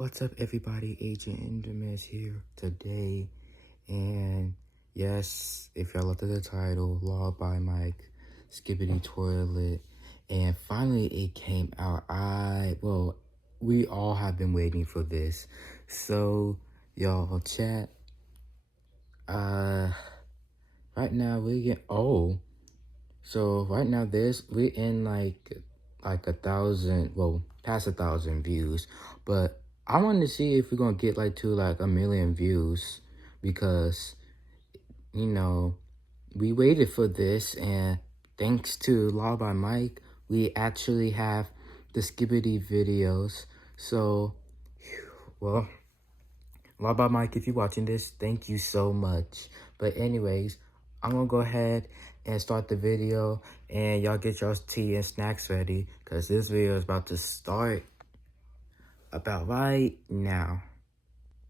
What's up, everybody? Agent Infamous here today, and yes, if y'all looked at the title, Law by Mike, Skibidi Toilet, and finally it came out. We all have been waiting for this. So, y'all, chat. Right now we get So right now we're in like 1,000, past 1,000 views, but I wanted to see if we're gonna get to 1,000,000 views, because we waited for this, and thanks to Law by Mike, we actually have the Skibidi videos. So, well, Law by Mike, if you're watching this, thank you so much. But anyways, I'm gonna go ahead and start the video, and y'all get your tea and snacks ready, because this video is about to start about right now.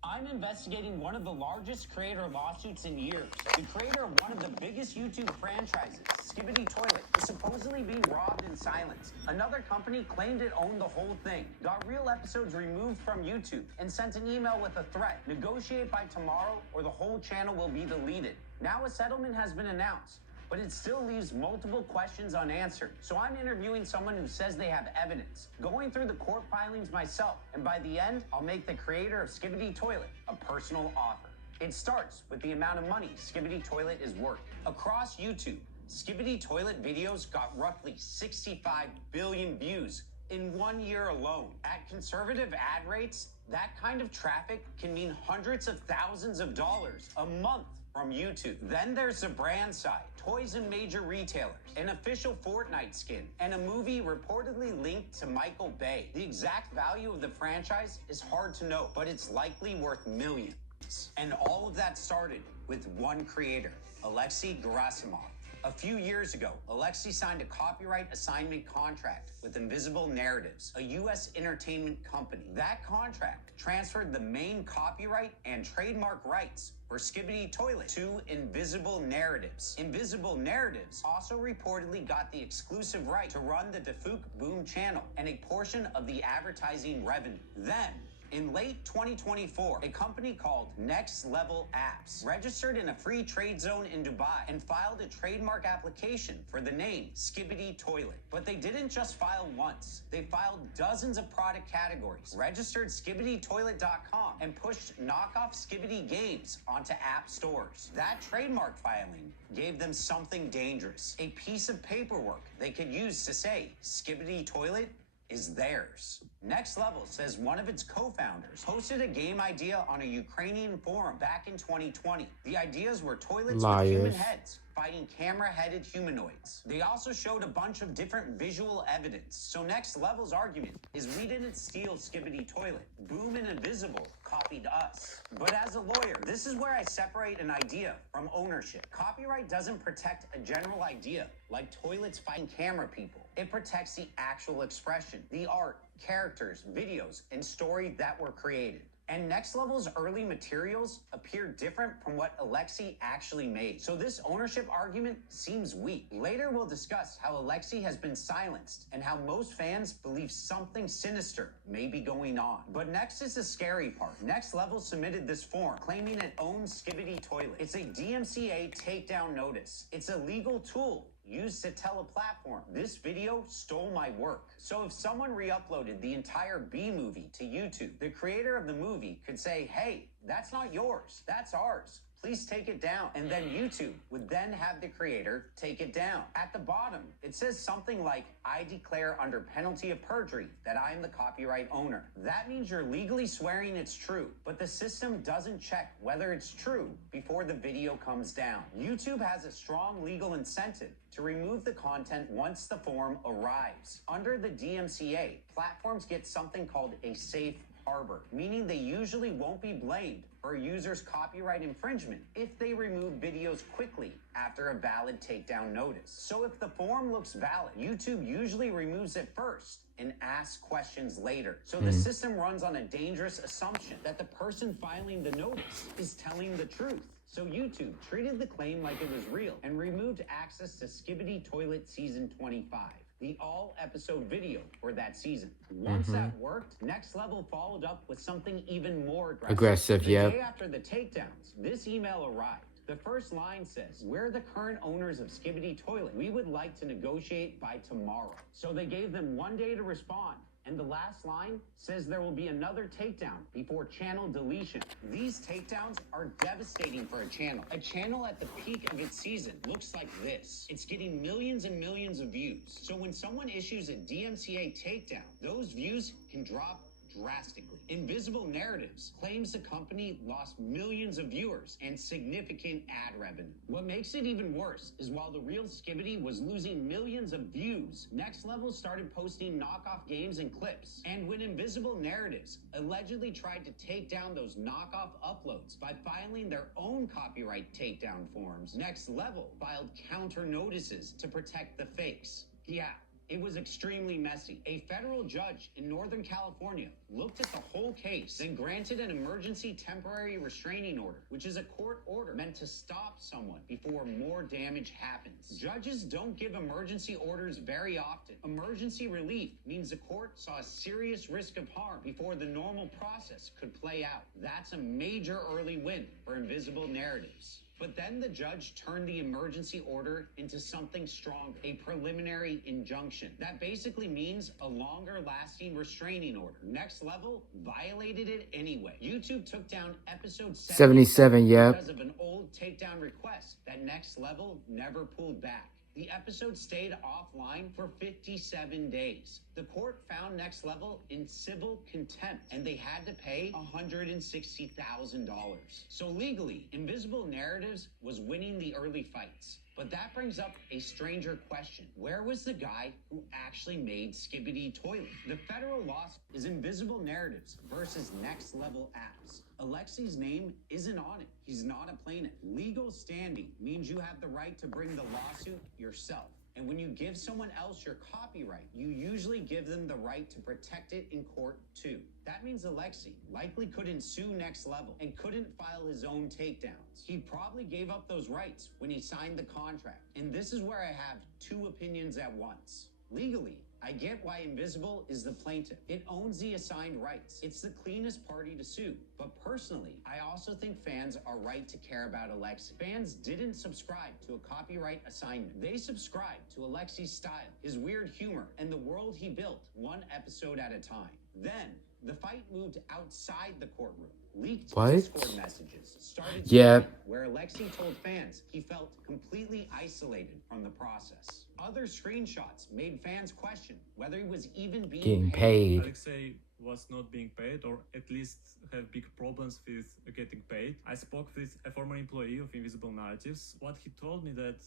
I'm investigating one of the largest creator lawsuits in years. The creator of one of the biggest YouTube franchises, Skibidi Toilet, is supposedly being robbed in silence. Another company claimed it owned the whole thing, got real episodes removed from YouTube, and sent an email with a threat: negotiate by tomorrow or the whole channel will be deleted. Now a settlement has been announced, but it still leaves multiple questions unanswered. So I'm interviewing someone who says they have evidence, going through the court filings myself, and by the end, I'll make the creator of Skibidi Toilet a personal offer. It starts with the amount of money Skibidi Toilet is worth. Across YouTube, Skibidi Toilet videos got roughly 65 billion views in 1 year alone. At conservative ad rates, that kind of traffic can mean hundreds of thousands of dollars a month from YouTube. Then there's the brand side: toys and major retailers, an official Fortnite skin, and a movie reportedly linked to Michael Bay. The exact value of the franchise is hard to know, but it's likely worth millions. And all of that started with one creator, Alexei Gerasimov. A few years ago, Alexei signed a copyright assignment contract with Invisible Narratives, a U.S. entertainment company. That contract transferred the main copyright and trademark rights for Skibidi Toilet to Invisible Narratives. Invisible Narratives also reportedly got the exclusive right to run the Defuk Boom channel and a portion of the advertising revenue. Then, in late 2024, a company called Next Level Apps registered in a free trade zone in Dubai and filed a trademark application for the name Skibidi Toilet. But they didn't just file once. They filed dozens of product categories, registered SkibidiToilet.com, and pushed knockoff Skibidi games onto app stores. That trademark filing gave them something dangerous: a piece of paperwork they could use to say Skibidi Toilet is theirs. Next Level says one of its co-founders posted a game idea on a Ukrainian forum back in 2020. The ideas were toilets with human heads fighting camera-headed humanoids. They also showed a bunch of different visual evidence. So Next Level's argument is, we didn't steal Skibidi Toilet. Boom and Invisible copied us. But as a lawyer, this is where I separate an idea from ownership. Copyright doesn't protect a general idea like toilets fighting camera people. It protects the actual expression, the art, characters, videos, and story that were created. And Next Level's early materials appear different from what Alexei actually made. So this ownership argument seems weak. Later we'll discuss how Alexei has been silenced and how most fans believe something sinister may be going on. But next is the scary part. Next Level submitted this form claiming it owns Skibidi Toilet. It's a DMCA takedown notice. It's a legal tool used to tell a platform, this video stole my work. So if someone re-uploaded the entire B movie to YouTube, the creator of the movie could say, hey, that's not yours, that's ours, please take it down. And then YouTube would then have the creator take it down. At the bottom, it says something like, I declare under penalty of perjury that I am the copyright owner. That means you're legally swearing it's true, but the system doesn't check whether it's true before the video comes down. YouTube has a strong legal incentive to remove the content once the form arrives. Under the DMCA, platforms get something called a safe harbor, meaning they usually won't be blamed for a user's copyright infringement if they remove videos quickly after a valid takedown notice. So if the form looks valid, YouTube usually removes it first and asks questions later. So the system runs on a dangerous assumption that the person filing the notice is telling the truth. So YouTube treated the claim like it was real and removed access to Skibidi Toilet Season 25. the all-episode video for that season. Once that worked, Next Level followed up with something even more aggressive. The day after the takedowns, this email arrived. The first line says, "We're the current owners of Skibidi Toilet. We would like to negotiate by tomorrow." So they gave them 1 day to respond. And the last line says there will be another takedown before channel deletion. These takedowns are devastating for a channel. A channel at the peak of its season looks like this. It's getting millions and millions of views. So when someone issues a DMCA takedown, those views can drop drastically. Invisible Narratives claims the company lost millions of viewers and significant ad revenue. What makes it even worse is while the real Skibidi was losing millions of views, Next Level started posting knockoff games and clips. And when Invisible Narratives allegedly tried to take down those knockoff uploads by filing their own copyright takedown forms, Next Level filed counter notices to protect the fakes. Yeah. It was extremely messy. A federal judge in Northern California looked at the whole case, then granted an emergency temporary restraining order, which is a court order meant to stop someone before more damage happens. Judges don't give emergency orders very often. Emergency relief means the court saw a serious risk of harm before the normal process could play out. That's a major early win for Invisible Narratives. But then the judge turned the emergency order into something stronger, a preliminary injunction. That basically means a longer lasting restraining order. Next Level violated it anyway. YouTube took down episode 77 because of an old takedown request that Next Level never pulled back. The episode stayed offline for 57 days. The court found Next Level in civil contempt, and they had to pay $160,000. So legally, Invisible Narratives was winning the early fights. But that brings up a stranger question. Where was the guy who actually made Skibidi Toilet? The federal lawsuit is Invisible Narratives versus Next Level Apps. Alexi's name isn't on it. He's not a plaintiff. Legal standing means you have the right to bring the lawsuit yourself. And when you give someone else your copyright, you usually give them the right to protect it in court too. That means Alexi likely couldn't sue Next Level and couldn't file his own takedowns. He probably gave up those rights when he signed the contract. And this is where I have two opinions at once. Legally, I get why Invisible is the plaintiff. It owns the assigned rights. It's the cleanest party to sue. But personally, I also think fans are right to care about Alexi. Fans didn't subscribe to a copyright assignment. They subscribed to Alexi's style, his weird humor, and the world he built, one episode at a time. Then, the fight moved outside the courtroom. Leaked Discord messages started where Alexi told fans he felt completely isolated from the process. Other screenshots made fans question whether he was even being paid. Alexei was not being paid, or at least have big problems with getting paid. I spoke with a former employee of Invisible Narratives. What he told me that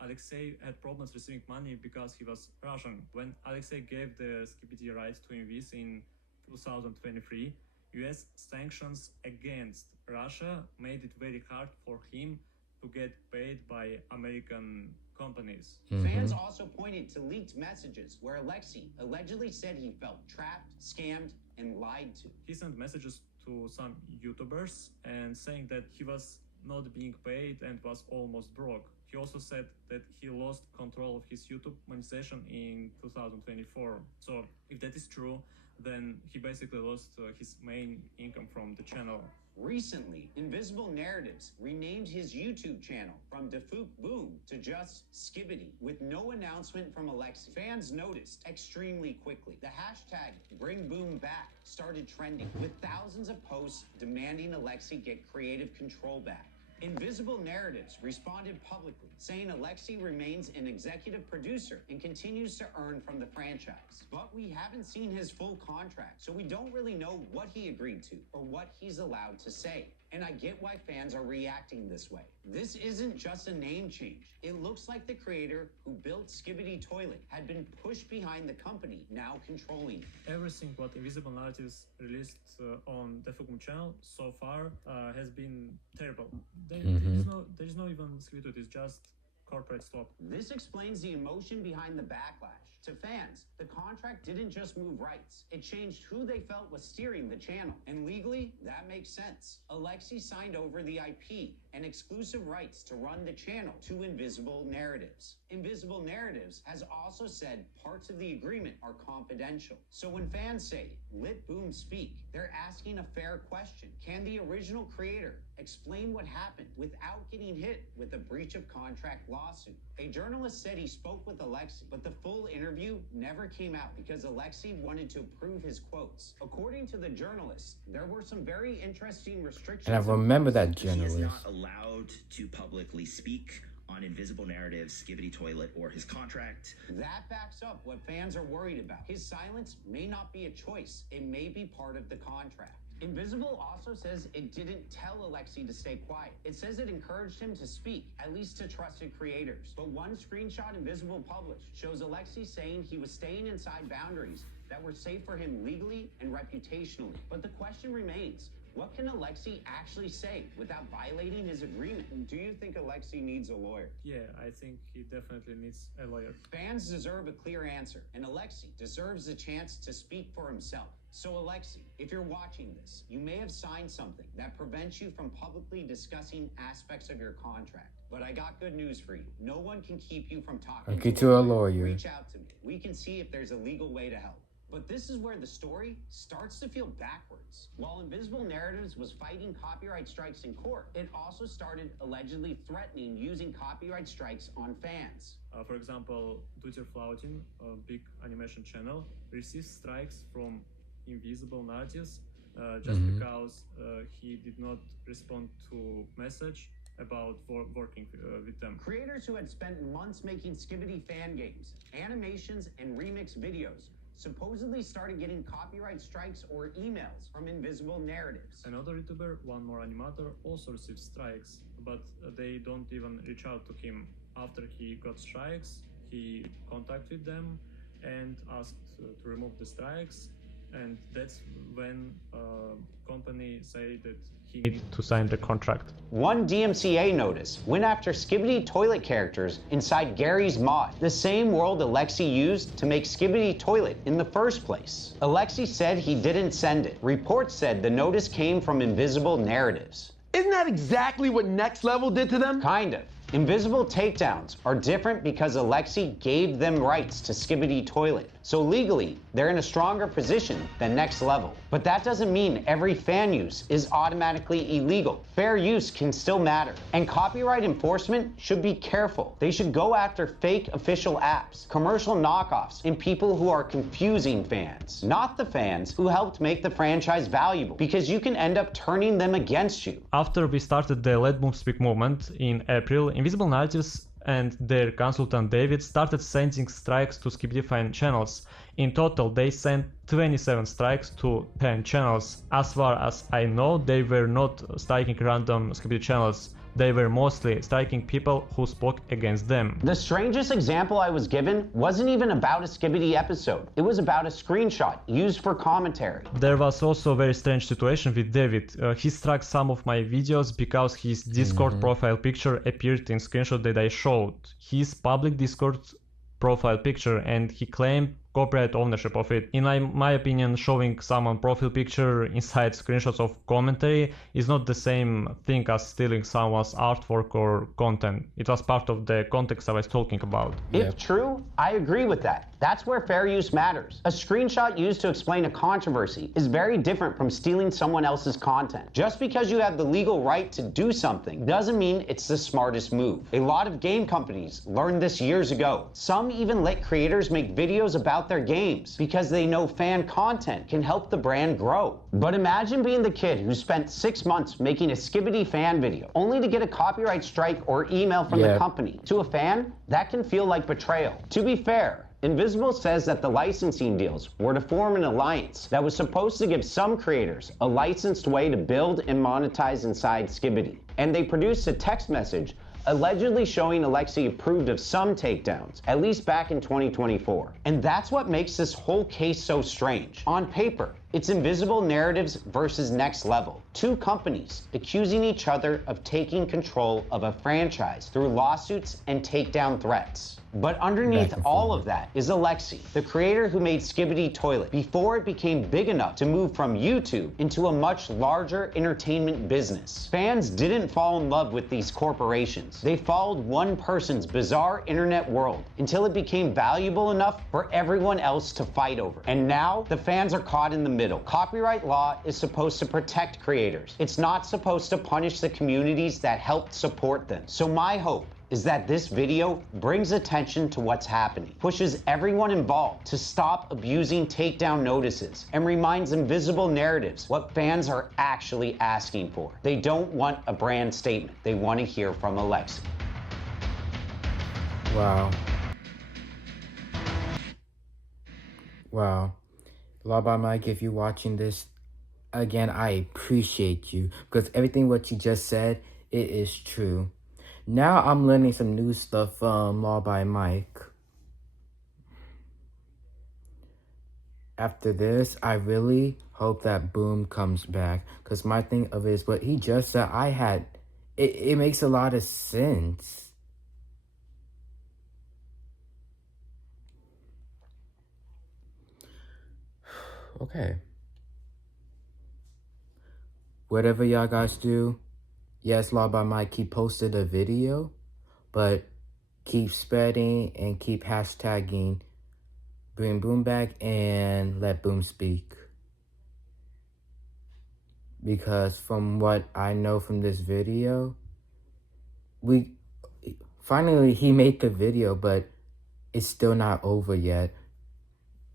Alexei had problems receiving money because he was Russian. When Alexei gave the Skibidi rights to Invis in 2023, US sanctions against Russia made it very hard for him to get paid by American companies. Fans also pointed to leaked messages where Alexi allegedly said he felt trapped, scammed, and lied to. He sent messages to some YouTubers and saying that he was not being paid and was almost broke. He also said that he lost control of his YouTube monetization in 2024. So if that is true, then he basically lost his main income from the channel. Recently, Invisible Narratives renamed his YouTube channel from Defuk Boom to just Skibidi, with no announcement from Alexi. Fans noticed extremely quickly. The hashtag #BringBoomBack started trending, with thousands of posts demanding Alexi get creative control back. Invisible Narratives responded publicly, saying Alexi remains an executive producer and continues to earn from the franchise. But we haven't seen his full contract, so we don't really know what he agreed to or what he's allowed to say. And I get why fans are reacting this way. This isn't just a name change. It looks like the creator who built Skibidi Toilet had been pushed behind the company, now controlling it. Everything what Invisible Narratives released on the Fukum channel so far has been terrible. There is no even Skibidi, it's just corporate slop. This explains the emotion behind the backlash. To fans, the contract didn't just move rights, it changed who they felt was steering the channel. And legally, that makes sense. Alexei signed over the IP and exclusive rights to run the channel to Invisible Narratives. Invisible Narratives has also said parts of the agreement are confidential. So when fans say, "Let Boom speak," they're asking a fair question. Can the original creator explain what happened without getting hit with a breach of contract lawsuit? A journalist said he spoke with Alexei, but the full interview never came out because Alexei wanted to approve his quotes. According to the journalist, there were some very interesting restrictions. And I remember that He is journalist. not allowed to publicly speak on Invisible Narratives, Skibidi Toilet, or his contract. That backs up what fans are worried about. His silence may not be a choice. It may be part of the contract. Invisible also says it didn't tell Alexei to stay quiet. It says it encouraged him to speak, at least to trusted creators. But one screenshot Invisible published shows Alexei saying he was staying inside boundaries that were safe for him legally and reputationally. But the question remains, what can Alexei actually say without violating his agreement? Do you think Alexei needs a lawyer? Yeah, I think he definitely needs a lawyer. Fans deserve a clear answer, and Alexei deserves a chance to speak for himself. So Alexei, if you're watching this, you may have signed something that prevents you from publicly discussing aspects of your contract. But I got good news for you. No one can keep you from talking. I'll get you a lawyer. Reach out to me. We can see if there's a legal way to help. But this is where the story starts to feel backwards. While Invisible Narratives was fighting copyright strikes in court, it also started allegedly threatening using copyright strikes on fans. For example, Duter Flautin, a big animation channel, received strikes from Invisible Narratives just because he did not respond to message about working with them. Creators who had spent months making Skibidi fan games, animations, and remix videos supposedly started getting copyright strikes or emails from Invisible Narratives. Another YouTuber, one more animator, also received strikes, but they don't even reach out to him. After he got strikes, he contacted them and asked to remove the strikes, and that's when company say that he needed to sign the contract. One DMCA notice went after Skibidi Toilet characters inside Gary's mod, the same world Alexei used to make Skibidi Toilet in the first place. Alexei said he didn't send it. Reports said the notice came from Invisible Narratives. Isn't that exactly what Next Level did to them? Kind of. Invisible takedowns are different because Alexei gave them rights to Skibidi Toilet. So legally, they're in a stronger position than Next Level. But that doesn't mean every fan use is automatically illegal. Fair use can still matter. And copyright enforcement should be careful. They should go after fake official apps, commercial knockoffs, and people who are confusing fans. Not the fans who helped make the franchise valuable, because you can end up turning them against you. After we started the Let Boom Speak movement in April, Invisible Narratives and their consultant David started sending strikes to Skibidi fan channels. In total, they sent 27 strikes to 10 channels. As far as I know, they were not striking random Skibidi channels. They were mostly striking people who spoke against them. The strangest example I was given wasn't even about a Skibidi episode. It was about a screenshot used for commentary. There was also a very strange situation with David. He struck some of my videos because his Discord profile picture appeared in screenshot that I showed. His public Discord profile picture, and he claimed copyright ownership of it. In my opinion, showing someone profile picture inside screenshots of commentary is not the same thing as stealing someone's artwork or content. It was part of the context I was talking about. If true, I agree with that. That's where fair use matters. A screenshot used to explain a controversy is very different from stealing someone else's content. Just because you have the legal right to do something doesn't mean it's the smartest move. A lot of game companies learned this years ago. Some even let creators make videos about their games because they know fan content can help the brand grow. But imagine being the kid who spent 6 months making a Skibidi fan video only to get a copyright strike or email from the company. To a fan, that can feel like betrayal. To be fair, Invisible says that the licensing deals were to form an alliance that was supposed to give some creators a licensed way to build and monetize inside Skibidi. And they produced a text message allegedly showing Alexei approved of some takedowns, at least back in 2024. And that's what makes this whole case so strange. On paper, It's Invisible Narratives versus Next Level, two companies accusing each other of taking control of a franchise through lawsuits and takedown threats. But underneath all of that is Alexei, the creator who made Skibidi Toilet before it became big enough to move from YouTube into a much larger entertainment business. Fans didn't fall in love with these corporations. They followed one person's bizarre internet world until it became valuable enough for everyone else to fight over. And now the fans are caught in the middle. Copyright law is supposed to protect creators. It's not supposed to punish the communities that helped support them. So my hope is that this video brings attention to what's happening, pushes everyone involved to stop abusing takedown notices, and reminds Invisible Narratives what fans are actually asking for. They don't want a brand statement. They want to hear from Alexei. Wow. Wow. Law by Mike, if you're watching this, again, I appreciate you, because everything what you just said, it is true. Now I'm learning some new stuff from Law by Mike. After this, I really hope that Boom comes back, because my thing of it is what he just said, it makes a lot of sense. Okay. Whatever y'all guys do, yes, Law by Mike, keep posted a video, but keep spreading and keep hashtagging Bring Boom back and let Boom speak. Because from what I know from this video, finally he made the video, but it's still not over yet.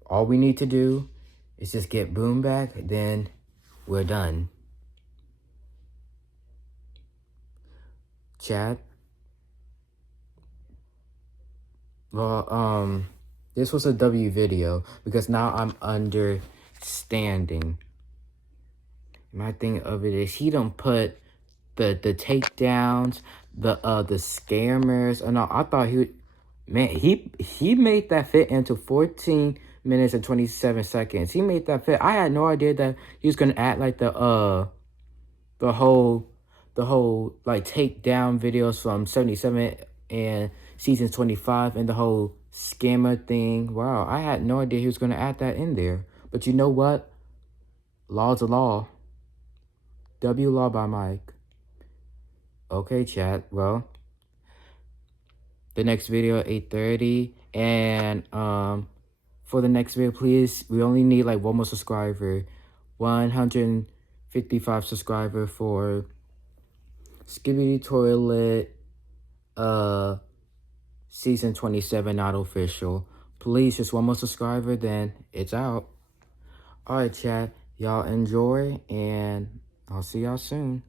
All we need to do is just get Boom back, then we're done. Chat. Well, this was a W video because now I'm understanding. My thing of it is he don't put the takedowns, the scammers, and all. I thought he made that fit into 14 minutes and 27 seconds. He made that fit. I had no idea that he was gonna add like the whole like takedown videos from 77 and season 25 and the whole scammer thing. Wow, I had no idea he was gonna add that in there. But you know what? Law's a law. W Law by Mike. Okay, chat. Well, the next video 8:30, and for the next video, please, we only need like one more subscriber. 155 subscriber for Skibidi Toilet season 27 not official. Please, just one more subscriber, then it's out. Alright, chat, y'all enjoy, and I'll see y'all soon.